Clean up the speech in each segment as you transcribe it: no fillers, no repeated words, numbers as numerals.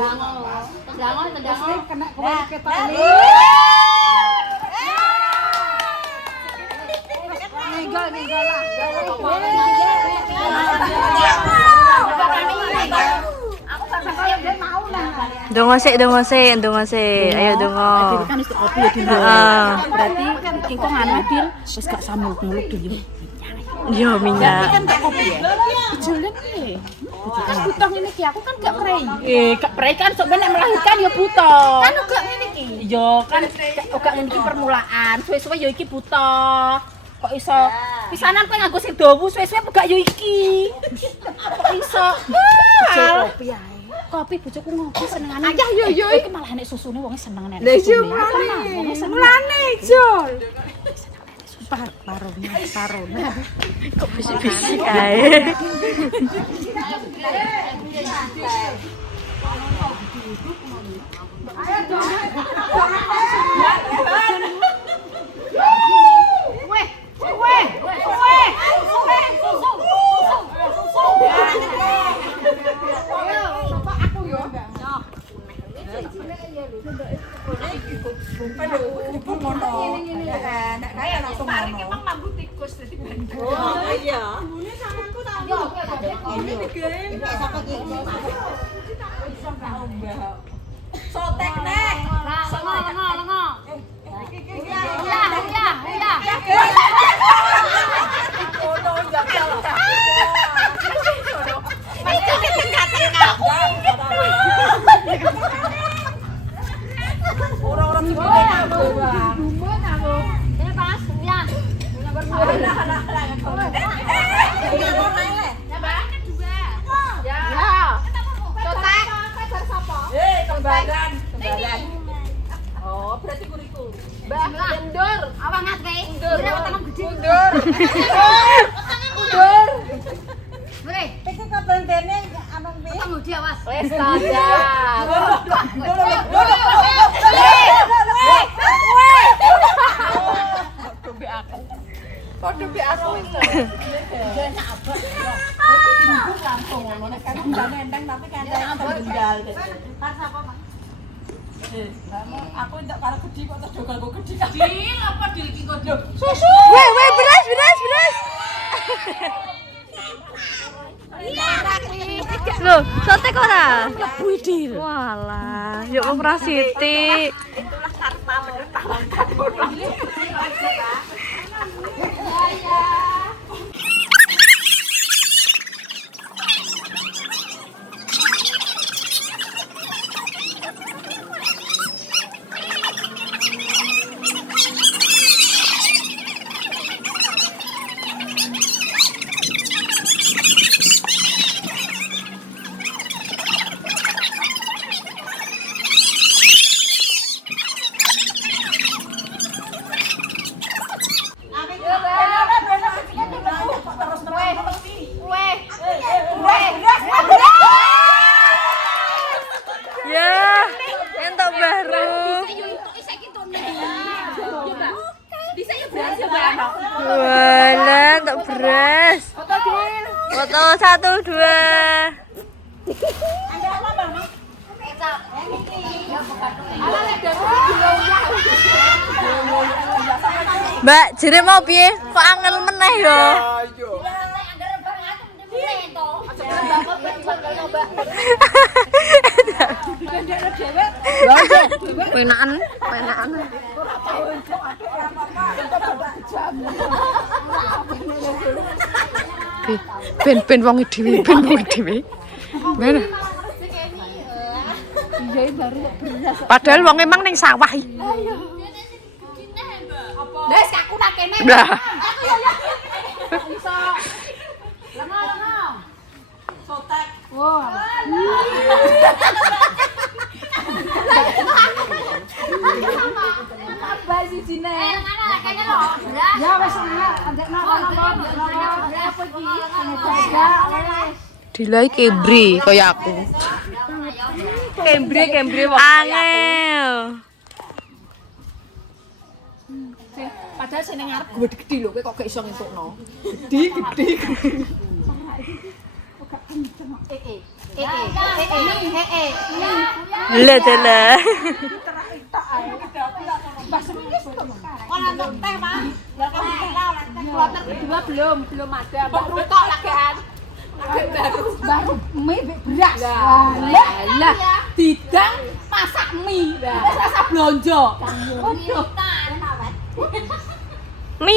Tendang kena kowe ketok ini. Ninggal lah. Dongo sik. Ayo dongo. Kan wis kopi ya Dil. Berarti kan kingkong anu Dil, wis gak samuluk-muluk Dil. Yo minyak. Kan tak kopi ya. Julen iki. Butuh ngene iki aku kan gak prei. Gak prei kan sok nek melahirkan ya butuh. Kan gak ngene iki. Yo kan gak ngene iki permulaan. Suwe-suwe yo iki butuh. Kok iso pisanan kowe nganggo sing dawu suwe-suwe pegak yo iki. Kok iso? Kopi ae. Kopi bojoku ngopi senengane. Ayah yo iki malah nek susune wong seneng nek. Lah yo mulane Jol. Parona. Kok bisik-bisik ae. Sotek nek. Lengo. Orang-orang sini bang. Ini pas, ya. Kembaran. Oh, berarti kuriku. Mbak, mundur. Awang ngate. Mundur. Tangan gede. Mundur. Boleh. Iki kapan dene anu piye? Kamu dia, Was. Wes saja. Foto be aku itu. Jangan apa. Langsung ngono kan enggak nendang tapi kan tinggal. Pas apa, Mas? Aku ndak karo gede kok tak jogal kok gede. Dil apa dil iki kok? Susu. Weh, beras. Loh, sotek ora? Lebih Dil. Walah, yuk operasi Siti. Itulah karma menertawakan bodoh. Ya, entuk baru. Walah, entuk beras. Foto 1 2. Mbak, jere mau piye? Kok angel meneh yo? Penakan. Ben wong dhewe. Mana? Padahal wong emang ning sawah iki. Wes aku nak kene. Lah. Iso. Lengo. Sotek. Wah. Apa sih jine? Kene lho. Ya wes ndekno apa iki? Dilai Kembri kaya aku. Kembri wong angel. Padahal sing ngarep gede lho kowe kok gak iso ngentukno. Gede. Lah dalah. Kalau teh mah, enggak kasih lau lah. Kloter kedua belum ada. Baru tok lagian. Baru mie beras. Lah, didang masak mie. Wis rasa blonjo. Waduh. Mi.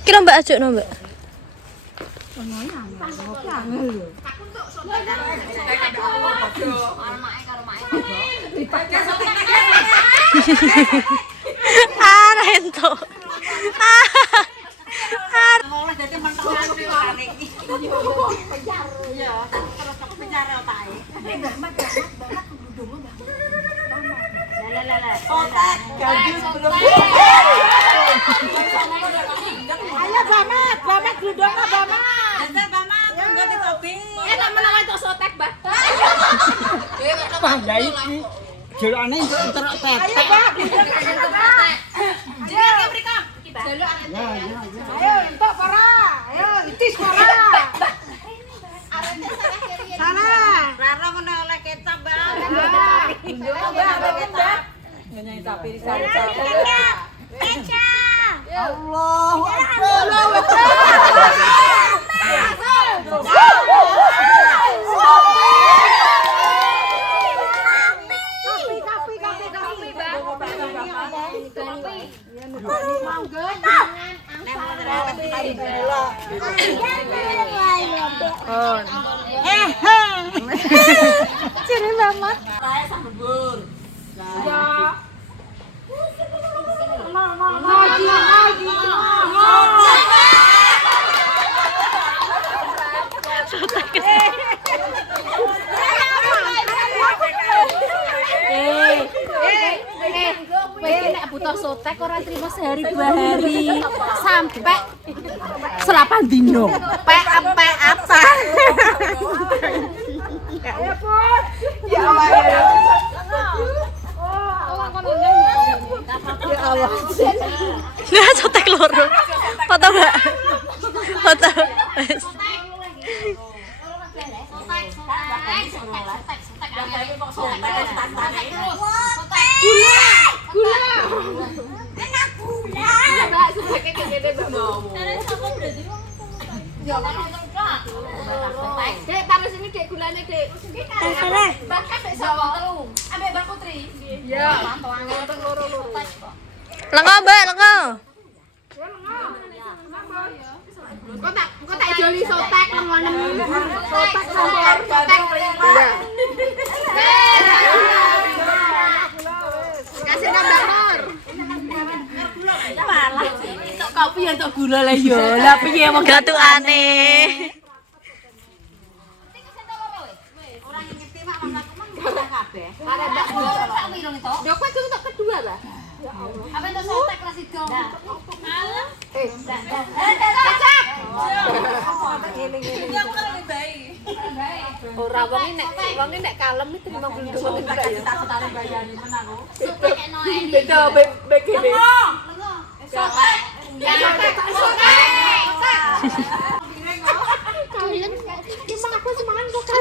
Kira Mbak ajuk no Mbak. Rento. Mulai jadi mentol hari ini. Iya, terus penjara otak. Otak gadis belum. Ayo Bamat gludokna Bamat. Dasar Bamat, nggo ditopi. Enak menawa itu sotek, Mbak. Wah, ya iki. Jerane entuk tetek. Ayo, Mbak. Jadi mriko. Ayo, entuk para. Ayo, itis para. Sana. Rara ngono oleh kecap, Bang. Oleh kecap. Nyanyi tapi di sana. Allahu Akbar. Allahu Ciri banget. Saya sambur. Nek butuh sotek ora trimo sehari 2 hari sampai selapan dino. Apa? Ya pun. Ya Allah. Ya Allah. Nah, sotek loro. Foto Mbak. Foto. Wes. Dek, taruh sini Dek gulane Dek. Bahkan Dek sapa telu. Ambek Mbak Putri. Iya. Lengo Mbak, lengo. Kok tak joli sotek ngono. Sotek sotek. Iya. Kasih nambah Nur. Entuk kopi entuk gula lah yo. Lah piye wong Gatukane. orang yang ngerti mak masaku mah ngomong kabeh. Ada Mbak Nur. Yo kowe itu untuk kedua lah. Apa itu sotek kelas itu? Malam. Cecak. Ora wong iki nek kalem iki terima glundung iki enggak ya. Cita-citane bayani men aku. Beda begini. Sotek. Kalian emang aku semangat kok kan.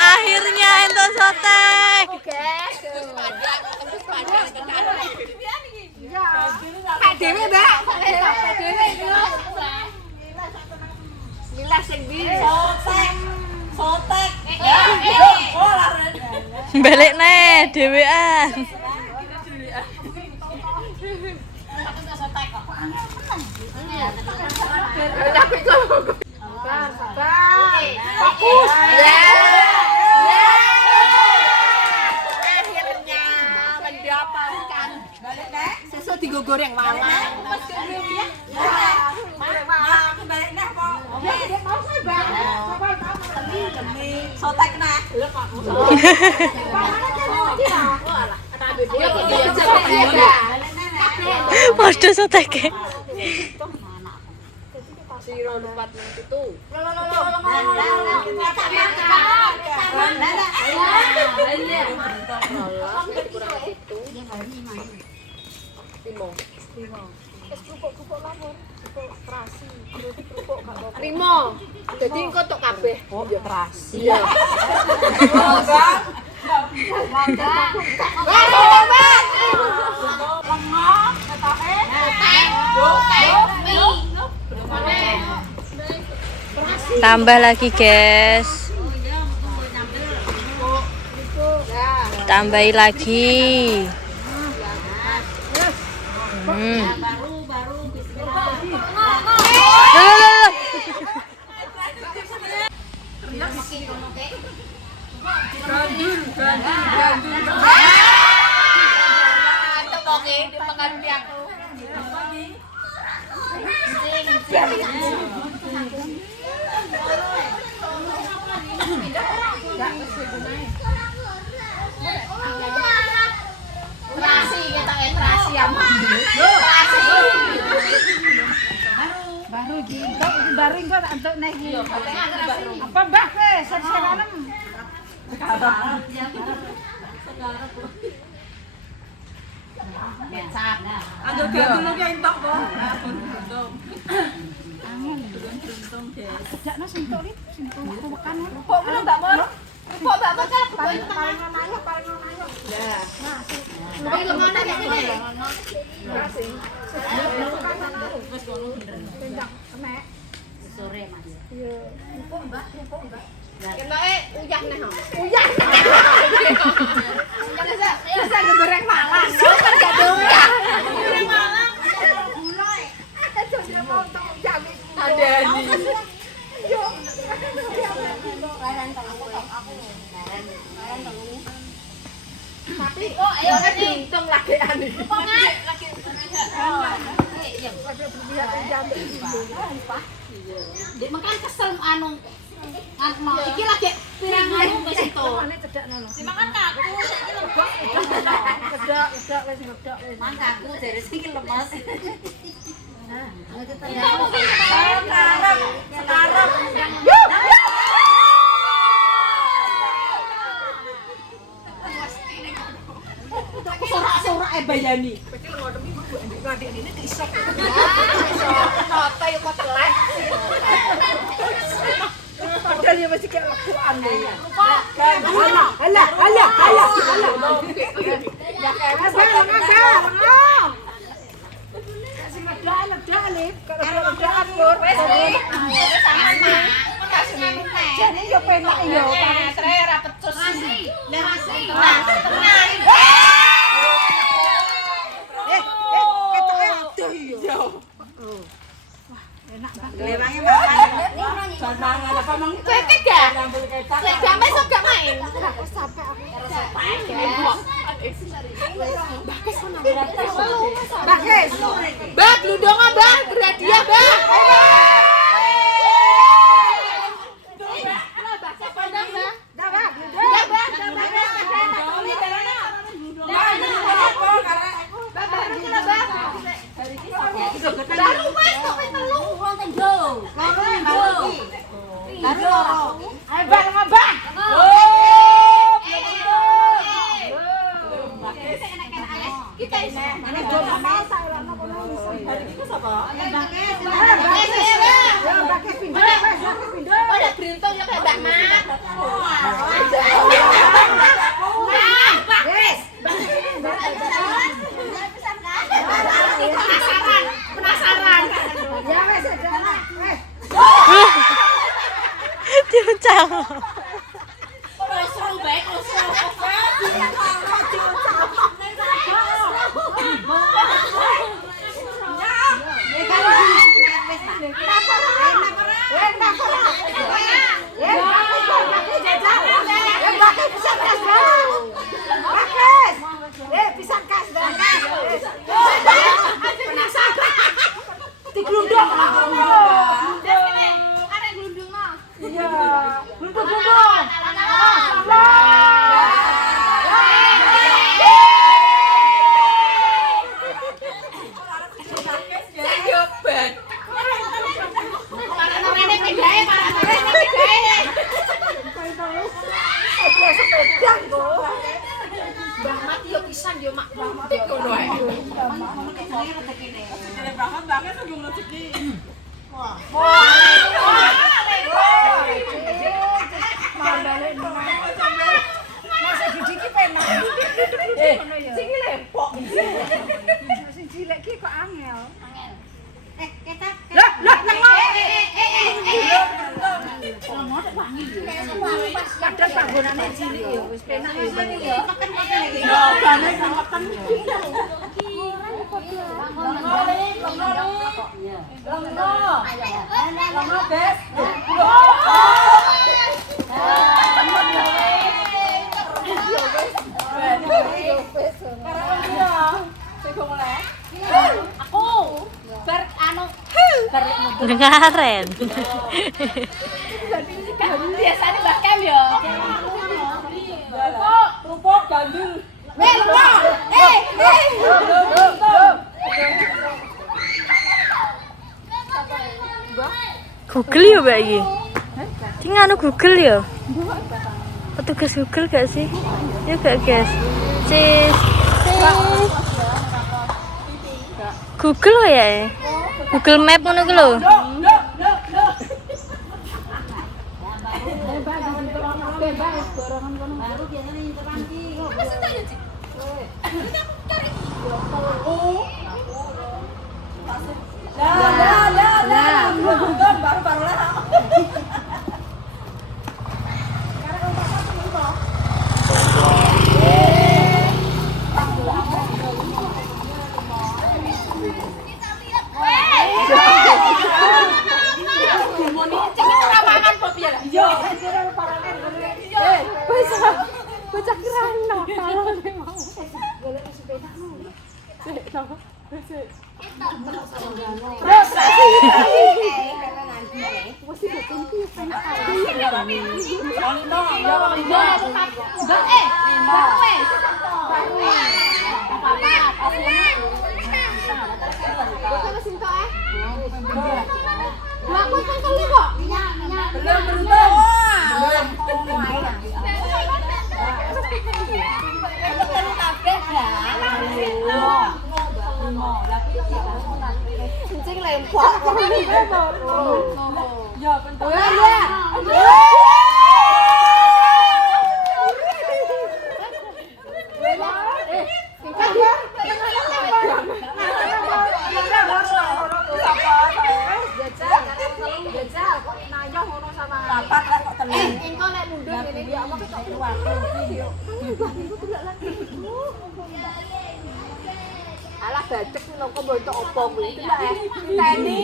Akhirnya ento sotek. Pak Dewi, Mbak. Pak Dewi. Milah sing ndi? Sotek. Oh laren. Balik nih, dhewean. Fokus. Akhirnya mendapatkan. Balik nek. Sesuk digo goreng walang. Balik nek kok. Sotek nek. Waduh soteke. Rimo. Jadi engko tok kabeh. Oh, ya terasi. Iya. Tambah lagi, guys. Tambahi lagi. Terasi kita terasi ya. Baru gitu, baru enggak untuk naik gitu. Apa Mbak wes sekarang? Kecap. Anggo gandul ki entok po. Jakno sentuk iki, sentuk ruwekan. Kok belum Mbak Mor? Kok Mbak Mor kan Paling ayo. Ya. Tapi lemana kayak gini. Sore Mas. Ketoke uyah neh. Uyah. Bisa goreng malang. Kan gak ada uyah. Goreng malang. Gulai. Ada di. Tapi oh ayo untung lagi ane. Lagi. Dek makan kesel anu mau iki lagi pirang anu wis itu. Dimakan kaku saiki lembek. Kedak wis ngedok wis. Mang kaku jare sing lemes. Sekarang. Sorak-sorak bayani. Nota yo kok telek. Padahal ya masih kayak lakuan ya. Alah. Ya kayak kasih ledak nih. Kalau ledakan lur. Wes iki. Sama Mak. Kasih meneh. Jane yo penak yo. Tre ra pecus. Lah masih. Ketoke aduh yo. Enak banget. Lewangnya makan. Mangan apa mang? Cekek gak? Lek damai sok gak main. Sampai aku Bakes. Bak, ludonga bak, berhadiah bak. Baru mas kok telu wong tenggo. Baru loro. ayo bang ngabang. Kita isi. Mana go mama saurana kono wis. Hari iki sapa? Bakes pindah. Oh, ada beruntung ya kayak Mbak Mat. Wes. Penasaran. Ya wes ada. Wes. Diuncang. Seru baik, seru. Iya. Glundung. Kadang panggonane cilik ya wis penak ya. Ya, gane makan. Lengo, Bes. Aku bar anu Ngaren. biasanya Mbak Kem ya. Rupuk gandul. Google ya Mbak iki. Ki nganu Google ya. Petugas Google gak sih? Ya gak guys. Sis. Google ya? Google Map ngono ku lho. Baru biasanya nyetir lagi. Lah. Baru lah. Alah bacek lho kok mbok itu opo kuwi? Teni.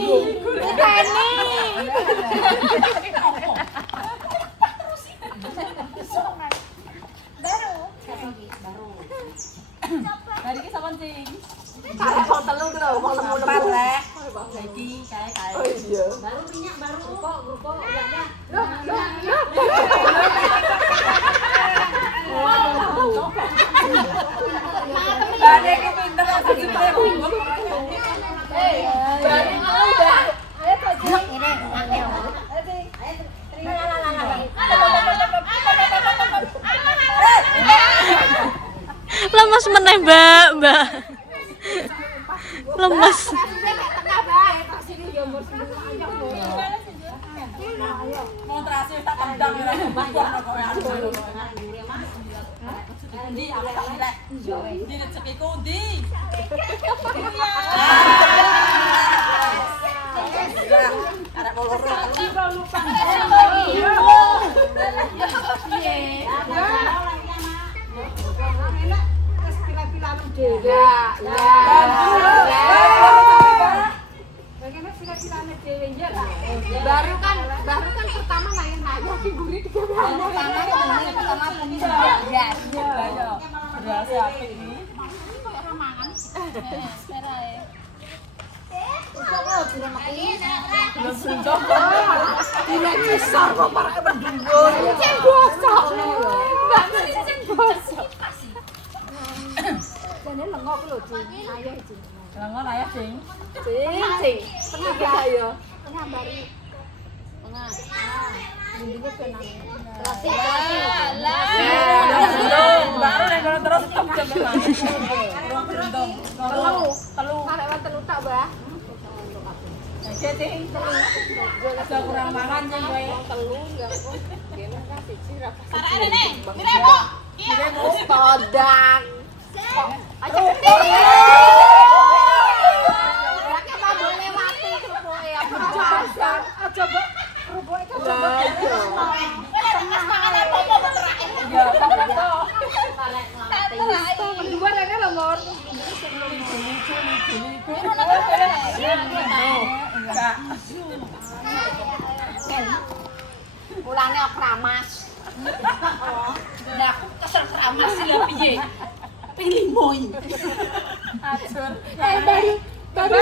Dari ki sampean sing. Kok telu lho, kok Empat rek. Saiki kae. Oh iya. Baru minyak baru rukuk ya dah. Bane ku pinter kok pinter. Lemes meneh Mbak. Lemes. Mau terasi tak kendang ya kok Ndi aku tak nilai. Ndi rezekiku ndi. Arek loro Baru kan pertama nanya figuri 3 pertama ya. Berasa apik iki. Tidak bisa kok parake berdua. Cek bosok. Enggak sih cek bosok. Jane lengo ku lho, Cing. Ayo, Cing. Lengo lah ya, Cing. Cing. Tengah gak ya? Tengah bari. Tengah. Mendingnya penang. Terasi. Baru nek ngono terus stop jam memang. Telu. Arek wan telu tak, Mbah. Cing. Aja kurang mangan Cing kowe. Telu enggak kok. Kene kan siji ra pas. Arek nih, miremo. Iya. Todang. Aja gede. Laki apa boleh mati kerupuk ya. Aja, Mbak. Kerupuk kan Pulangnya keramas. Lah aku kesel keramas sih lah piye. Pilih moy. Atur. Baru.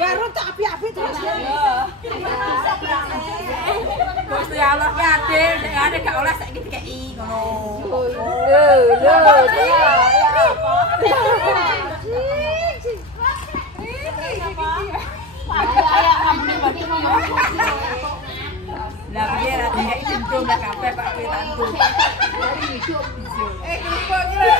Baru tak api-api terus. Gusti Allah ki adil, nek ada gak oleh saiki dikeki ngono. Lah piye ra dikeki cintung gak kabeh Pak Kuwi tanggung. Kok kira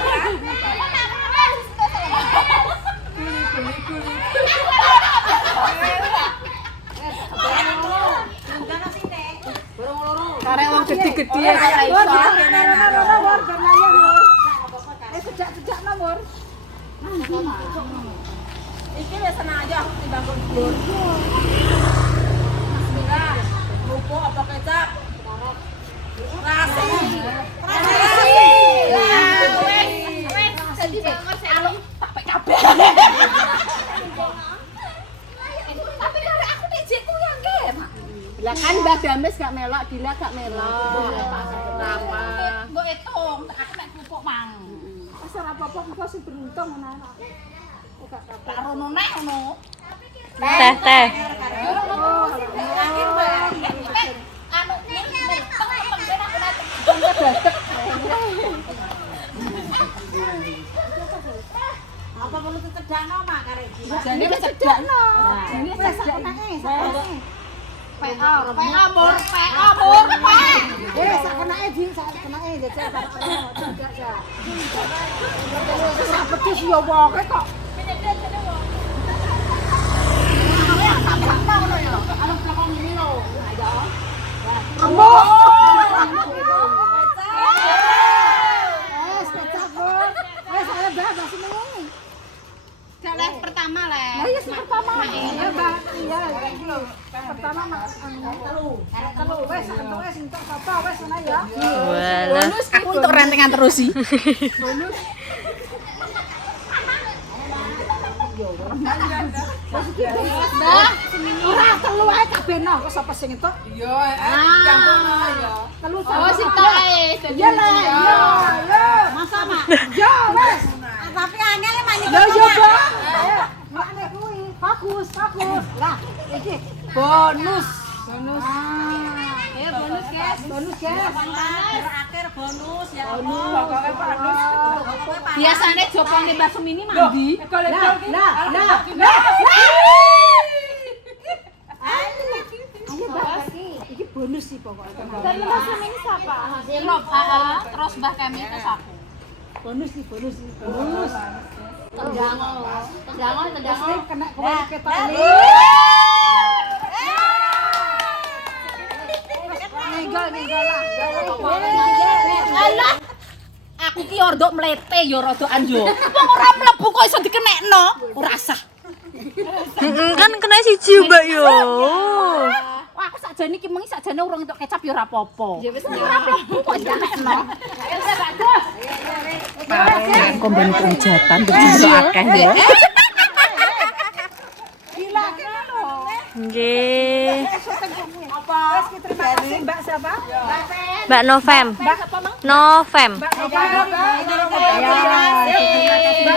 Karek wong gede-gede ya ora iso. Sejak nomor. iki wis senang aja aku timbang gur. Bismillah. Bubuk apa kecap? Nasi. Jadi anu tak pek kabeh. Tapi karek aku dijekku yang ke. Lah kan Mbak Dames gak melok, Dila gak melok. Nama. Mbok hitung, aku nek pupuk mang. Wis ora apa-apa engko sing beruntung anak-anak. Tak rono nek ngono. Teh. Anu Apa perlu tetedakno mak karek iki? jane wis cedakno. Ini wis saknake. PA mur. Saknake di saknake jajal karo tidak ya. Ora pedes ya wae kok. Anu plakon ini lho. Ayo. Rembuk. Kecap. Wes ayo Mbak semengi. Les pertama les. Lah iya pertama. Iya Mbak. Iya iki lho. Pertama mak telu. Wes entuk wes entuk foto wes ana ya. Walah. Aku untuk rentengan terus sih. Ora telu ae kabeh no kok sapa sing entuk? Iya, campuno ya. Telu Oh sitok ae. Iya lah, iya. Masa mak? Yo wes. Tapi angel manyu. Yo yo, Bang. Makne kuwi bagus. Lah, iki bonus. Bonus, guys. Terakhir bonus ya Allah. Pokoknya bonus. Biasane jopone Mbak Sumini mandi. Lah. Ayo Mbak, iki bonus sih pokoknya. Dari Mbak Sumini siapa? Silop, terus Mbak Kemi terus aku. Bonus. Tendangan. Kena kowe ketok. Ninggal lah. Alah. Aku ki ordo mlete ya rodokan yo. Wong ora mlebu kok iso dikenekno. Ora sah. Kan kena siji Mbak yo. Wah, aku sakjane iki mengi sakjane urung entuk kecap ya ora apa-apa. Ya wis ora mlebu kok dikenekno. Aku ben hujatan dijero akeh ya. Gila kene lho. Nggih. Apa? Terima kasih Mbak siapa? Mbak Novem. Novem. Mbak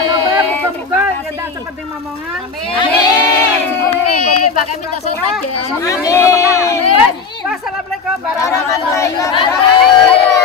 Novem, muga-muga ya cepet ngomongan. Amin. Mbak Kemi terus saja. Amin. Wassalamualaikum warahmatullahi wabarakatuh.